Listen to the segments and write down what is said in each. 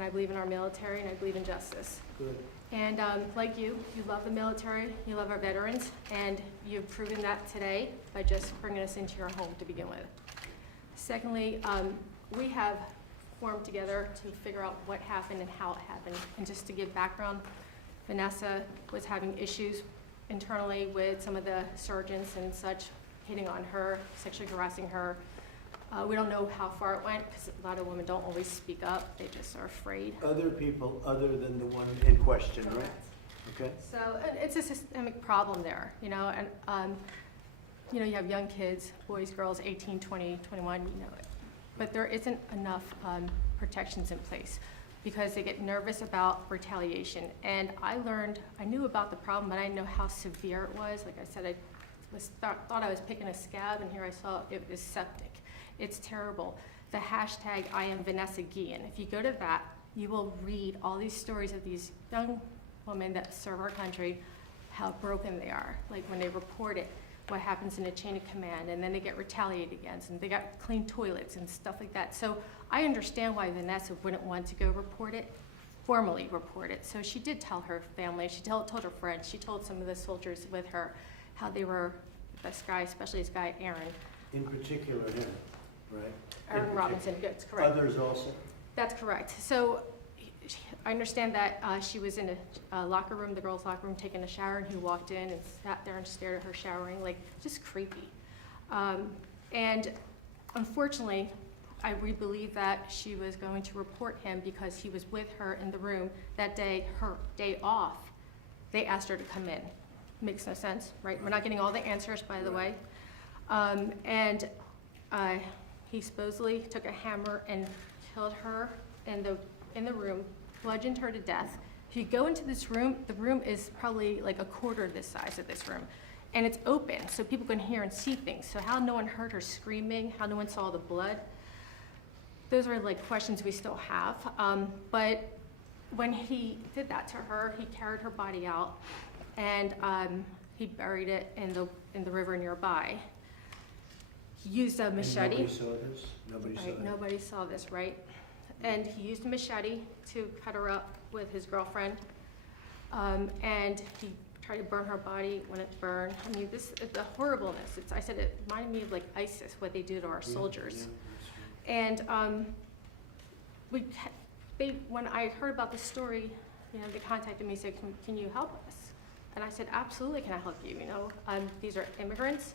and I believe in our military, and I believe in justice. Good. And like you love the military, you love our veterans, and you've proven that today by just bringing us into your home to begin with. Secondly, we have formed together to figure out what happened and how it happened. And just to give background, Vanessa was having issues internally with some of the surgeons and such, hitting on her, sexually harassing her. We don't know how far it went because a lot of women don't always speak up. They just are afraid. Other people other than the one in question, right? Okay. So and it's a systemic problem there, you know, and you have young kids, boys, girls, 18, 20, 21, but there isn't enough protections in place because they get nervous about retaliation. And I knew about the problem, but I didn't know how severe it was. Like I said, I thought I was picking a scab, and here I saw it was septic. It's terrible. The hashtag I am Vanessa Guillen. If you go to that, you will read all these stories of these young women that serve our country, how broken they are. Like when they report it, what happens in a chain of command, and then they get retaliated against, and they got clean toilets and stuff like that. So I understand why Vanessa wouldn't want to go formally report it. So she did tell her family, she told her friends, she told some of the soldiers with her how they were, this guy, especially this guy, Aaron. In particular him, right? Aaron Robinson, that's correct. Others also? That's correct. So I understand that she was in a locker room, the girls' locker room, taking a shower, and he walked in and sat there and stared at her showering, like just creepy. And unfortunately, we believe that she was going to report him because he was with her in the room that day, her day off. They asked her to come in. Makes no sense, right? We're not getting all the answers, by the way. And he supposedly took a hammer and killed her in the room, bludgeoned her to death. If you go into this room, the room is probably like a quarter this size of this room. And it's open, so people can hear and see things. So how no one heard her screaming, how no one saw the blood, those are like questions we still have. But when he did that to her, he carried her body out and he buried it in the river nearby. He used a machete. And nobody saw this? Nobody saw it? Nobody saw this, right? And he used a machete to cut her up with his girlfriend. And he tried to burn her body when it burned. I mean, the horribleness. I said it reminded me of like ISIS, what they do to our soldiers. And when I heard about the story, they contacted me and said, can you help us? And I said, absolutely, can I help you? These are immigrants.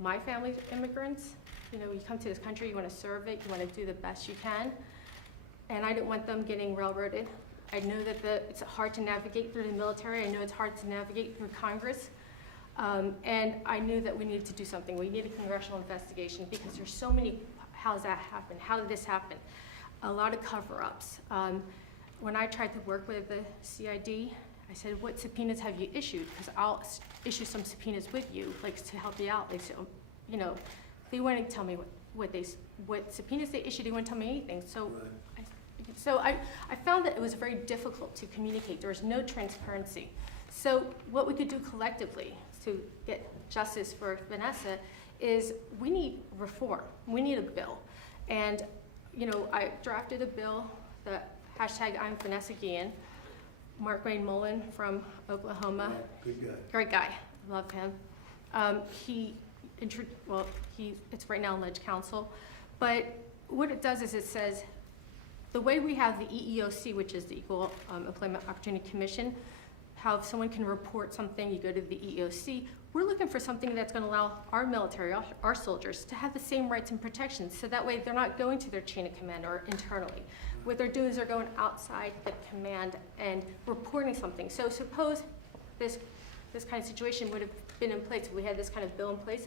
My family's immigrants. You come to this country, you want to serve it, you want to do the best you can. And I didn't want them getting railroaded. I know that it's hard to navigate through the military. I know it's hard to navigate through Congress. And I knew that we needed to do something. We needed a congressional investigation because there's so many, how does that happen? How did this happen? A lot of cover-ups. When I tried to work with the CID, I said, what subpoenas have you issued? Because I'll issue some subpoenas with you, like to help you out. They said, they wouldn't tell me what subpoenas they issued. They wouldn't tell me anything. So I found that it was very difficult to communicate. There was no transparency. So what we could do collectively to get justice for Vanessa is we need reform. We need a bill. And I drafted a bill, the hashtag I'm Vanessa Guillen. Mark Wayne Mullen from Oklahoma. Good guy. Great guy, love him. It's right now in Ledge Council, but what it does is it says, the way we have the EEOC, which is the Equal Employment Opportunity Commission, how if someone can report something, you go to the EEOC. We're looking for something that's going to allow our military, our soldiers, to have the same rights and protections, so that way they're not going to their chain of command or internally. What they're doing is they're going outside the command and reporting something. So suppose this kind of situation would have been in place, if we had this kind of bill in place,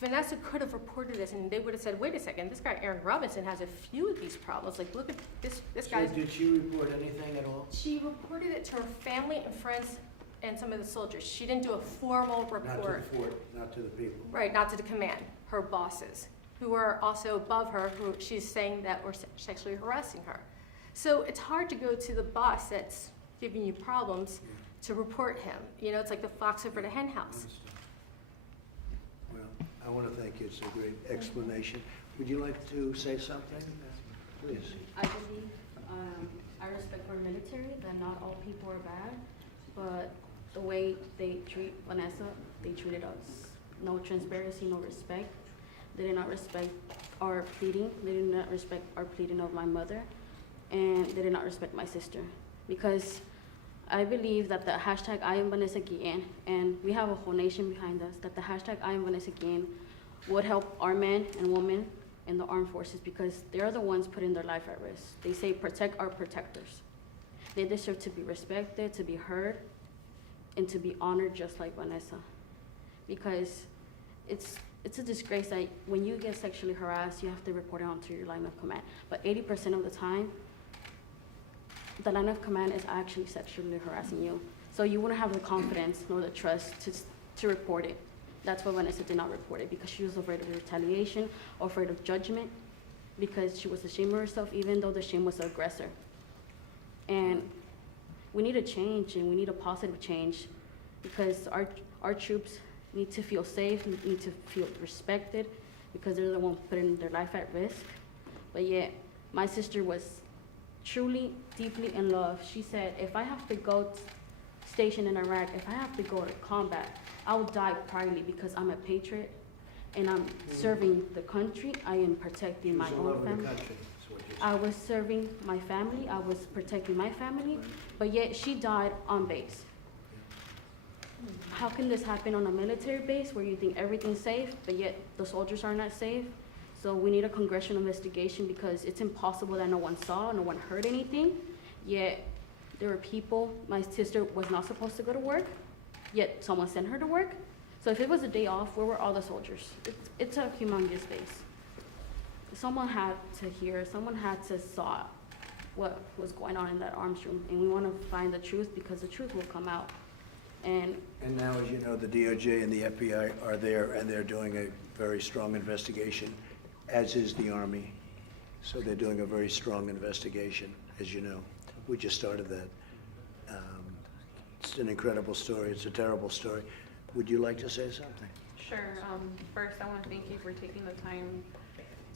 Vanessa could have reported this, and they would have said, wait a second, this guy Aaron Robinson has a few of these problems. Like, look at this guy. So did she report anything at all? She reported it to her family and friends and some of the soldiers. She didn't do a formal report. Not to the fort, not to the people. Right, not to the command, her bosses, who are also above her, who she's saying that were sexually harassing her. So it's hard to go to the boss that's giving you problems to report him. It's like the fox over the hen house. Well, I want to thank you. It's a great explanation. Would you like to say something? Please. I believe that not all people are bad, but the way they treat Vanessa, they treated us. No transparency, no respect. They did not respect our pleading. They did not respect our pleading of my mother, and they did not respect my sister. Because I believe that the hashtag I am Vanessa Guillen, and we have a whole nation behind us, that the hashtag I am Vanessa Guillen would help our men and women in the armed forces, because they're the ones putting their life at risk. They say protect our protectors. They deserve to be respected, to be heard, and to be honored just like Vanessa. Because it's a disgrace that when you get sexually harassed, you have to report it onto your line of command. But 80% of the time, the line of command is actually sexually harassing you. So you wouldn't have the confidence nor the trust to report it. That's why Vanessa did not report it, because she was afraid of retaliation, or afraid of judgment, because she was ashamed of herself, even though the shame was the aggressor. And we need a change, and we need a positive change, because our troops need to feel safe, need to feel respected, because they're the ones putting their life at risk. But yet, my sister was truly, deeply in love. She said, if I have to go station in Iraq, if I have to go to combat, I will die proudly, because I'm a patriot and I'm serving the country. I am protecting my own family. I was serving my family, I was protecting my family, but yet she died on base. How can this happen on a military base where you think everything's safe, but yet the soldiers are not safe? So we need a congressional investigation, because it's impossible that no one saw, no one heard anything. Yet there were people, my sister was not supposed to go to work, yet someone sent her to work. So if it was a day off, where were all the soldiers? It's a humongous base. Someone had to hear, someone had to saw what was going on in that arms room, and we want to find the truth, because the truth will come out. And now, as you know, the DOJ and the FBI are there, and they're doing a very strong investigation, as is the Army. So they're doing a very strong investigation, as you know. We just started that. It's an incredible story. It's a terrible story. Would you like to say something? Sure. First, I want to thank you for taking the time,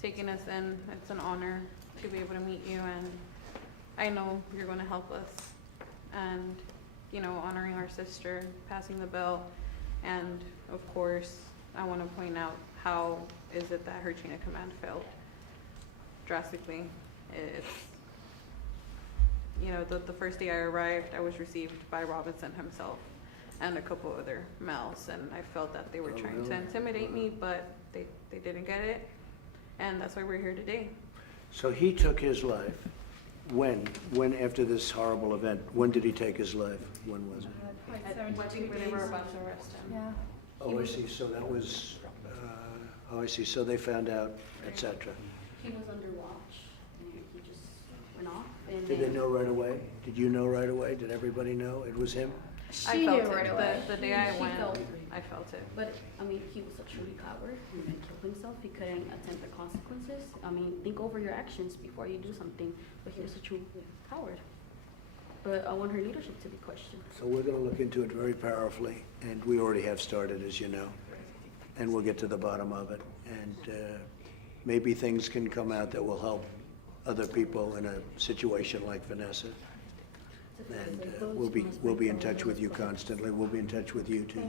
taking us in. It's an honor to be able to meet you, and I know you're going to help us. And, you know, honoring our sister, passing the bill, and of course, I want to point out how is it that her chain of command failed drastically. It's, you know, the first day I arrived, I was received by Robinson himself and a couple other males, and I felt that they were trying to intimidate me, but they didn't get it, and that's why we're here today. So he took his life. When after this horrible event, when did he take his life? When was it? When they were about to arrest him. Yeah. Oh, I see. So that was, I see. So they found out, etc. he was under watch, and he just went off. And Did they know right away? Did you know right away? Did everybody know it was him? She I knew felt right it. away. The day I She went, felt it. I felt it. But, I mean, he was a truly coward. He didn't kill himself. He couldn't attempt the consequences. I mean, think over your actions before you do something. But he was a true coward. But I want her leadership to be questioned. So we're going to look into it very powerfully, and we already have started, as you know, and we'll get to the bottom of it. And maybe things can come out that will help other people in a situation like Vanessa. And we'll be in touch with you constantly. We'll be in touch with you too.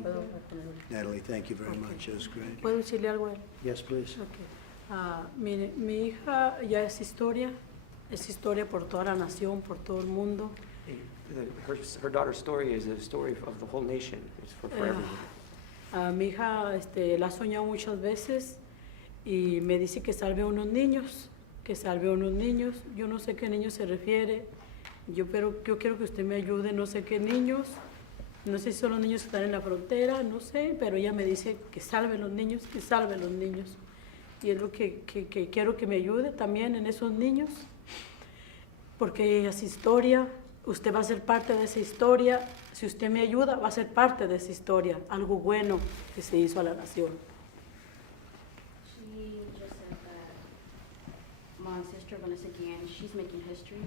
Natalie, thank you very much. That was great. ¿Puedo decirle algo a él? Yes, please. Ok. Mire, mi hija ya es historia por toda la nación, por todo el mundo. Her daughter's story is a story of the whole nation. It's for everyone. Mi hija la ha soñado muchas veces y me dice que salve a unos niños, Yo no sé qué niños se refiere. Yo quiero que usted me ayude, no sé qué niños. No sé si son los niños que están en la frontera, no sé, pero ella me dice que salve a los niños, Y es lo que quiero que me ayude también en esos niños, porque es historia, usted va a ser parte de esa historia. Si usted me ayuda, va a ser parte de esa historia, algo bueno que se hizo a la nación. She just said that my sister Vanessa Guillen, she's making history,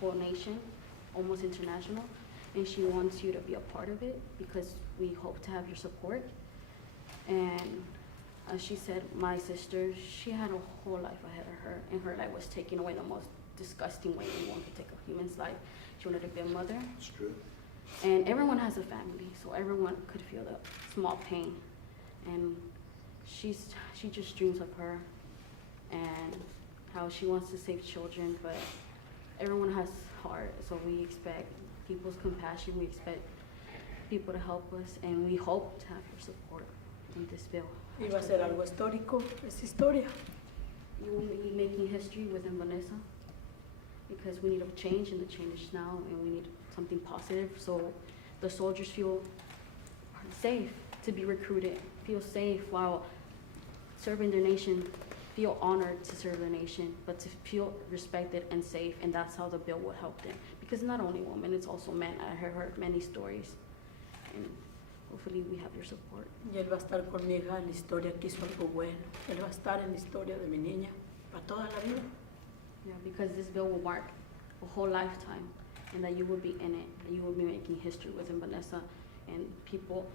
whole nation, almost international, and she wants you to be a part of it, because we hope to have your support. And as she said, my sister, she had a whole life ahead of her, and her life was taken away the most disgusting way anyone could take a human's life. She she wanted to be a mother. It's true. And everyone has a family, so everyone could feel the small pain. And she just dreams of her and how she wants to save children, but everyone has heart, so we expect people's compassion, we expect people to help us, and we hope to have your support in this bill. Y va a ser algo histórico, es historia. You will be making history within Vanessa because we need a change, and the change is now, and we need something positive so the soldiers feel safe to be recruited, feel safe while serving their nation, feel honored to serve their nation, but to feel respected and safe, and that's how the bill will help them. Because not only women, it's also men. I have heard many stories, and hopefully we have your support. Y él va a estar con mi hija en la historia que hizo algo bueno. Él va a estar en la historia de mi niña para toda la vida. Yeah, because this bill will mark a whole lifetime, and that you will be in it, that you will be making history within Vanessa, and people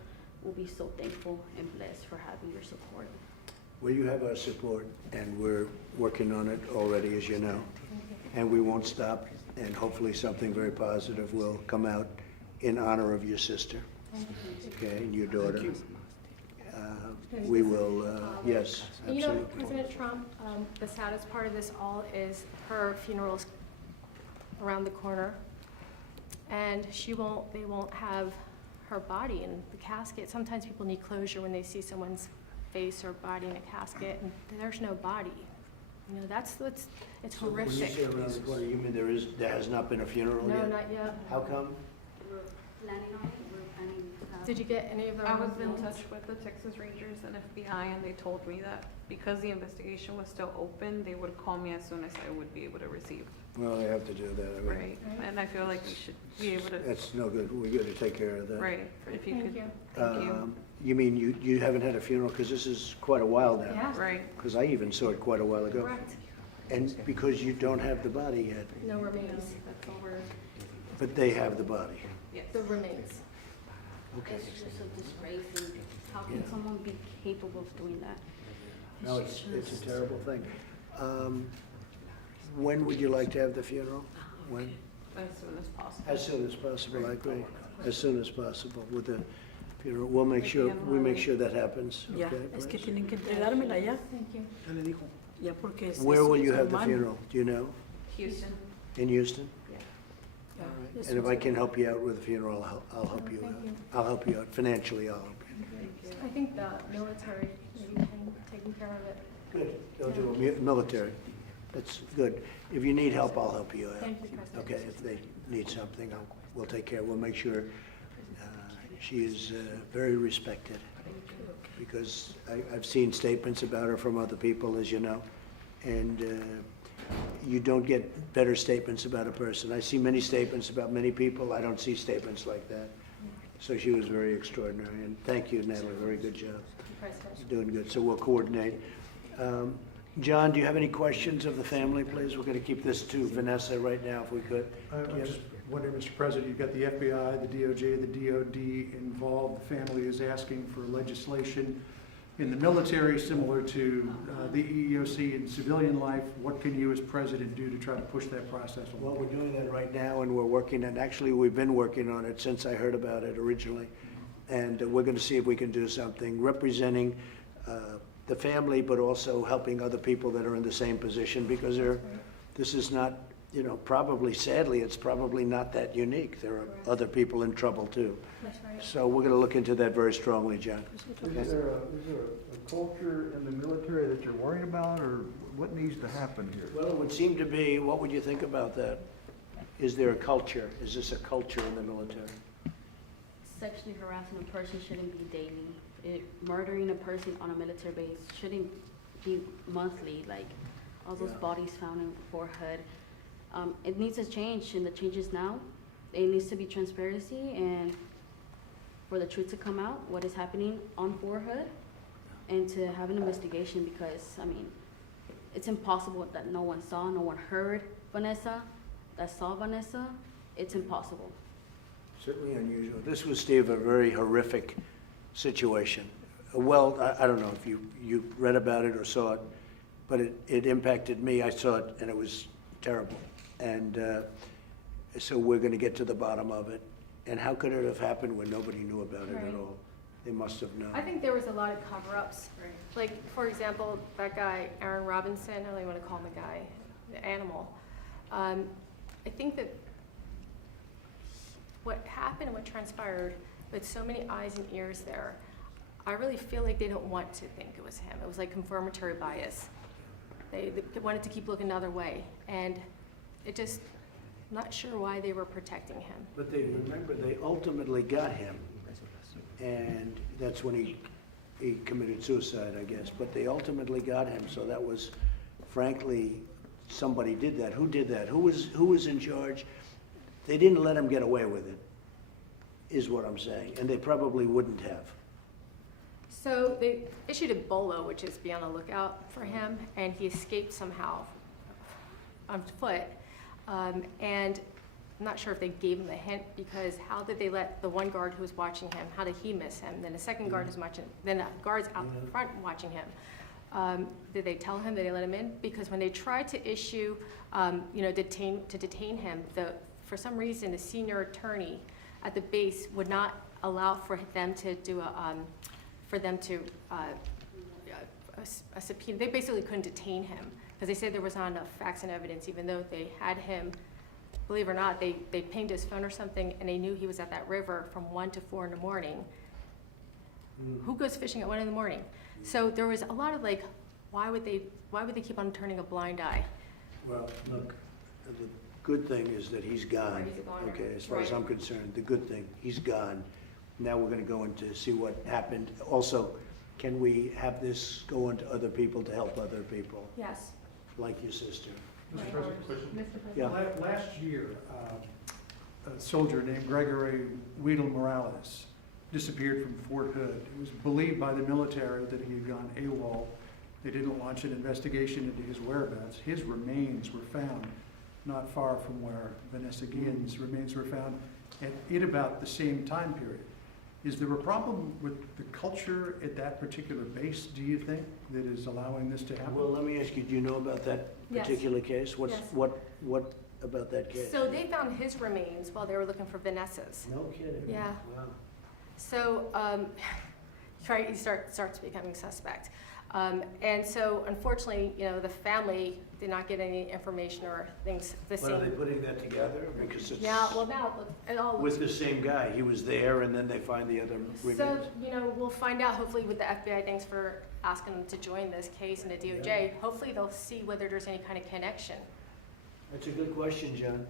will be so thankful and blessed for having your support. Well, you have our support, and we're working on it already, as you know. And we won't stop, and hopefully something very positive will come out in honor of your sister, okay, and your daughter. We will, yes, And you know, absolutely. President Trump, the saddest part of this all is her funeral's around the corner, and they won't have her body in the casket. Sometimes people need closure when they see someone's face or body in a casket, and there's no body. You know, it's So when you horrific. say around the corner, you mean there has not been a funeral No, yet? not yet. How come? We're planning on it, we're planning to have. Did you get any of the? I was in ones? touch with the Texas Rangers and FBI, and they told me that because the investigation was still open, they would call me as soon as I would be able to receive. Well, they have to do that, I mean, Right, and I feel like we should be able to, that's no good. We got to take care of that. right, if you Thank could, you. thank you. You mean you haven't had a funeral, because this is quite a while now? Yeah, Right, Because I even saw it quite a while ago. correct. And because you don't have the body yet, No remains. that's all we're, but they have the body. yes. The remains. Okay. It's just a disgrace, and how can Yeah. someone be capable of doing that? No, it's a terrible thing. When would you like to have the funeral? When? As soon as possible. As soon as possible, I agree. As soon as possible with the funeral. We'll make sure, that happens, Ya, okay? es que Bryce? tienen que entregármela ya. Thank you. Ya porque es. Where will you su have the hermano. funeral? Do you know? Houston, In Houston? yeah. Ya, All right. es And if su- I can help you out with the funeral, I'll help you Thank out. you. I'll help you out. Financially, I'll help you. I think the military, maybe taking care of it. Good. They'll do military. That's good. If you need help, I'll help you out. Thank you, President. Okay, if they need something, we'll take care. We'll make sure she is very respected. Because I've seen statements about her from other people, as you know, and you don't get better statements about a person. I see many statements about many people. I don't see statements like that. So she was very extraordinary, and thank you, Natalie, very good job. President. You're doing good, so we'll coordinate. John, do you have any questions of the family, please? We're going to keep this to Vanessa right now, if we could. I'm just wondering, Mr. President, you've got the FBI, the DOJ, the DOD involved. The family is asking for legislation in the military similar to the EEOC in civilian life. What can you as president do to try to push that process Well, along? we're doing that right now, and we're working, and actually, we've been working on it since I heard about it originally. And we're going to see if we can do something representing the family, but also helping other people that are in the same position, because this is not, probably, sadly, it's probably not that unique. There are other people in trouble, too. That's right. So we're going to look into that very strongly, John. Is there a culture in the military that you're worried about, or what needs to happen here? Well, it would seem to be, what would you think about that? Is there a culture? Is this a culture in the military? Sexually harassing a person shouldn't be daily. Murdering a person on a military base shouldn't be monthly, like all those Yeah. bodies found in the forehead. It needs a change, and the change is now. It needs to be transparency, and for the truth to come out, what is happening on forehead, and to have an investigation, because, it's impossible that no one saw, no one heard Vanessa, that saw Vanessa. It's impossible. Certainly unusual. This was, Steve, a very horrific situation. Well, I don't know if you read about it or saw it, but it impacted me. I saw it, and it was terrible. And So we're gonna get to the bottom of it. And how could it have happened when nobody knew about it at Right. all? They must have known. I think there was a lot of cover-ups. Like, for example, that guy, Aaron Robinson, I don't even want to call him a guy, the animal. I think that what happened, what transpired, with so many eyes and ears there, I really feel like they don't want to think it was him. It was like confirmatory bias. They wanted to keep looking the other way. And it just, not sure why they were protecting him. But remember, they ultimately got him, and that's when he committed suicide, I guess. But they ultimately got him, so that was, frankly, somebody did that. Who did that? Who was in charge? They didn't let him get away with it, is what I'm saying, and they probably wouldn't have. So they issued a bolo, which is be on the lookout for him, and he escaped somehow on foot. And I'm not sure if they gave him a hint, because how did they let the one guard who was watching him, how did he miss him? Then the second guard who's watching, then the guard's out front watching him. Did they tell him, did they let him in? Because when they tried to issue, detain him, for some reason, the senior attorney at the base would not allow for them to do a subpoena. They basically couldn't detain him, because they said there was not enough facts and evidence, even though they had him. Believe it or not, they pinged his phone or something, and they knew he was at that river from 1 to 4 in the morning. Who goes fishing at 1 in the morning? So there was a lot of like, why would they keep on turning a blind eye? Well, look, the good thing is that he's gone. Right, he's a goner. Okay, as far as Right. I'm concerned, the good thing, he's gone. Now we're gonna go into see what happened. Also, can we have this go on to other people to help other people, Yes. like your sister? Mr. President, question? Mr. Yeah. Last year, a soldier named Gregory Weedle Morales disappeared from Fort Hood. It was believed by the military that he had gone AWOL. They didn't launch an investigation into his whereabouts. His remains were found not far from where Vanessa Guillen's remains were found at about the same time period. Is there a problem with the culture at that particular base, do you think, that is allowing this to happen? Well, let me ask you, do you know about that Yes. particular case? Yes. What about that case? So they found his remains while they were looking for Vanessa's. No kidding. Yeah. Wow. So, he starts becoming suspect. And so unfortunately, the family did not get any information or things the But are they same. putting that together? Because it's Yeah, well now, it all. with the same guy. He was there and then they find the other remains. So, we'll find out hopefully with the FBI, thanks for asking them to join this case and the DOJ. Hopefully they'll see whether there's any kind of connection. That's a good question, John.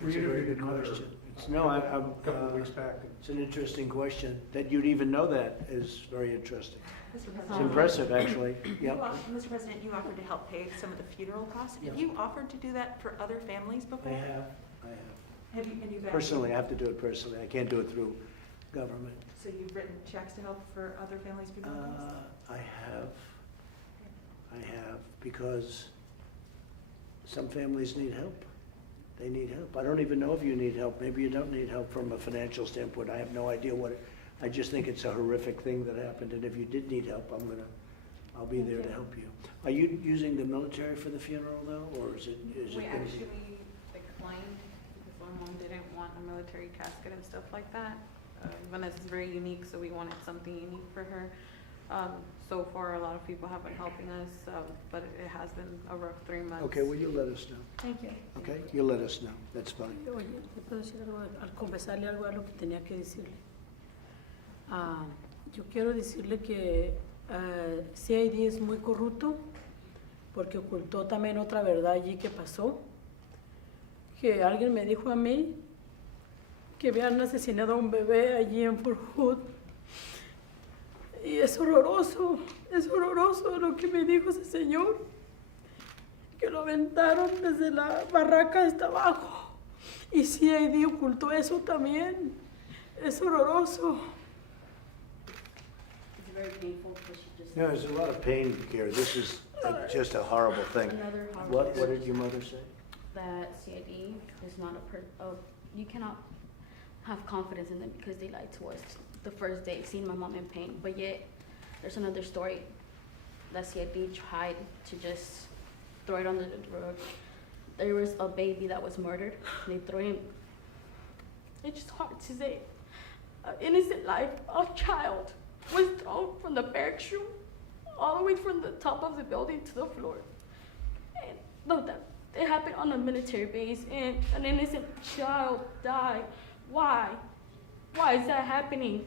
We It's a very interviewed good another question. No, a couple of weeks back. it's an interesting question. That you'd even know that is very interesting. Mr. It's President, impressive, actually. you Yep. Mr. President, you offered to help pay some of the funeral costs. Have Yeah. you offered to do that for other families I before? have. Have you, and you've Personally, I have to do it personally. I can't do it through government. So you've written checks to help for other families' funeral costs? I have, because some families need help. They need help. I don't even know if you need help. Maybe you don't need help from a financial standpoint. I have no idea I just think it's a horrific thing that happened, and if you did need help, I'll be there to help you. Are you using the military for the funeral though, or is it We gonna be? actually declined because our mom didn't want a military casket and stuff like that. Vanessa's very unique, so we wanted something unique for her. So far, a lot of people have been helping us, but it has been a rough 3 months. Okay, well, you let us know, Thank you. okay? You let us know, that's fine. Oye, ¿le puedo decir algo? Al confesarle algo a lo que tenía que decirle. Yo quiero decirle que CID es muy corrupto porque ocultó también otra verdad allí que pasó. Que alguien me dijo a mí que habían asesinado a un bebé allí en Fort Hood. Y es horroroso lo que me dijo ese señor. Que lo aventaron desde la barraca hasta abajo. Y CID ocultó eso también. Es horroroso. It's very painful because she just. No, there's a lot of pain here. This is just a horrible thing. Another horrible What thing did your mother say? that CID is not you cannot have confidence in them because they lied to us the first day, seeing my mom in pain. But yet, there's another story that CID tried to just throw it under the rug. there was a baby that was murdered. They threw him. It's just hard to say. An innocent life, a child, was thrown from the barracks room all the way from the top of the building to the floor. And look, that it happened on a military base, and an innocent child died. Why? Why is that happening?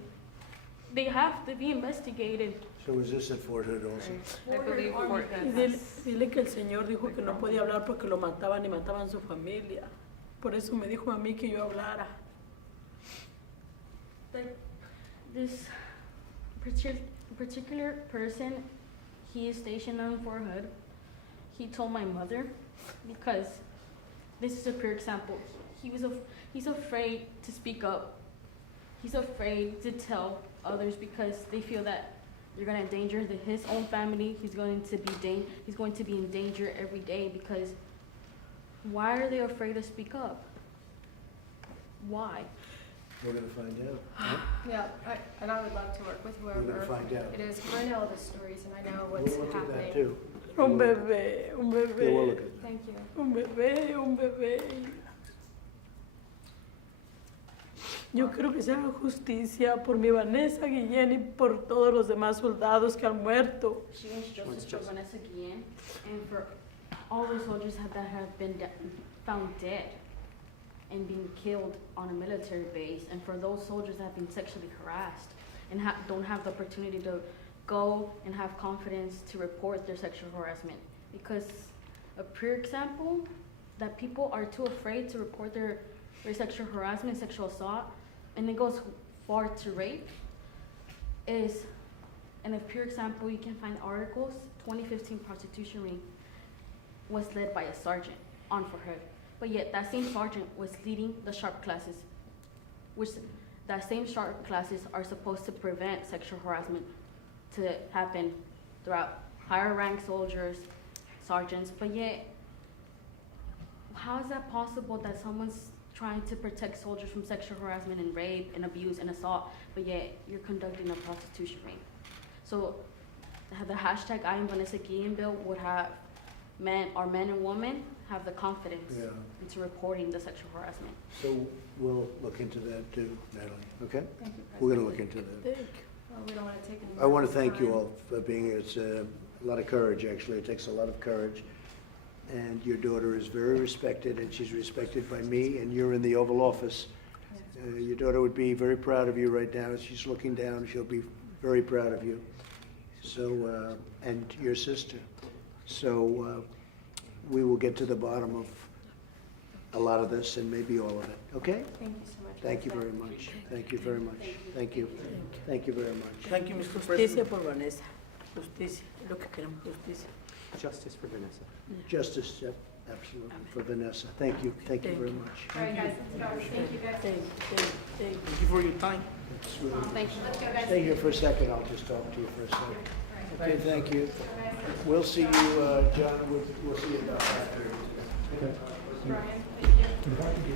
They have to be investigated. So is this at Fort Hood also? I believe Fort Y Hood dile, has- dile que el Señor dijo que no podía hablar porque lo mataban y mataban su familia. Por eso me dijo a mí que yo hablara. Like, this particular person, he is stationed on Fort Hood. He told my mother, because this is a pure example. He's afraid to speak up. He's afraid to tell others because they feel that you're gonna endanger his own family. He's going to be in danger every day because why are they afraid to speak up? Why? We're gonna find out. Yeah, and I would love to work with We're whoever gonna find out. it is, 'cause I know the stories and I know what's We'll look at happening. that too. Un bebé, un Yeah, we'll look bebé, at that. Thank you. un bebé, un bebé. Yo quiero que se haga justicia por mi Vanessa Guillen y por todos los demás soldados que han muerto. She wants justice for justice. Vanessa Guillen and for all the soldiers that have been found dead and being killed on a military base, and for those soldiers that have been sexually harassed and don't have the opportunity to go and have confidence to report their sexual harassment. Because a pure example that people are too afraid to report their sexual harassment, sexual assault, and it goes far to rape, is, and a pure example, you can find articles, 2015 prostitution ring was led by a sergeant on Fort Hood. But yet that same sergeant was leading the sharp classes, which that same sharp classes are supposed to prevent sexual harassment to happen throughout higher ranked soldiers, sergeants, but yet, how is that possible that someone's trying to protect soldiers from sexual harassment and rape and abuse and assault, but yet you're conducting a prostitution ring? So the hashtag I am Vanessa Guillen bill would have men and women have the confidence Yeah. into reporting the sexual harassment. So we'll look into that too, Natalie, okay? Thank you, We're gonna President. look into that. Thank you. Well, we don't want to take any I want more to thank you time. all for being here. It's a lot of courage, actually. It takes a lot of courage. And your daughter is very respected, and she's respected by me, and you're in the Oval Office. Your daughter would be very proud of you right now. She's looking down. She'll be very proud of you. So, and your sister. So, we will get to the bottom of a lot of this and maybe all of it, okay? Thank you so much. Thank you very President. much. Thank you very much. Thank you. Thank you very much. Thank you, Mr. Justicia President. por Vanessa. Justicia, lo que queremos, justicia. Justice for Vanessa. Justice, yep, absolutely, for Vanessa. Thank you very much. All right, guys, let's go. Thank you, guys. Thank you. Thank you for your time. It's really- Thank you. Let's go, guys. Stay here for a second, I'll just talk to you for a second. Okay, thank you. We'll see you, John, we'll see you about after. Brian, thank you.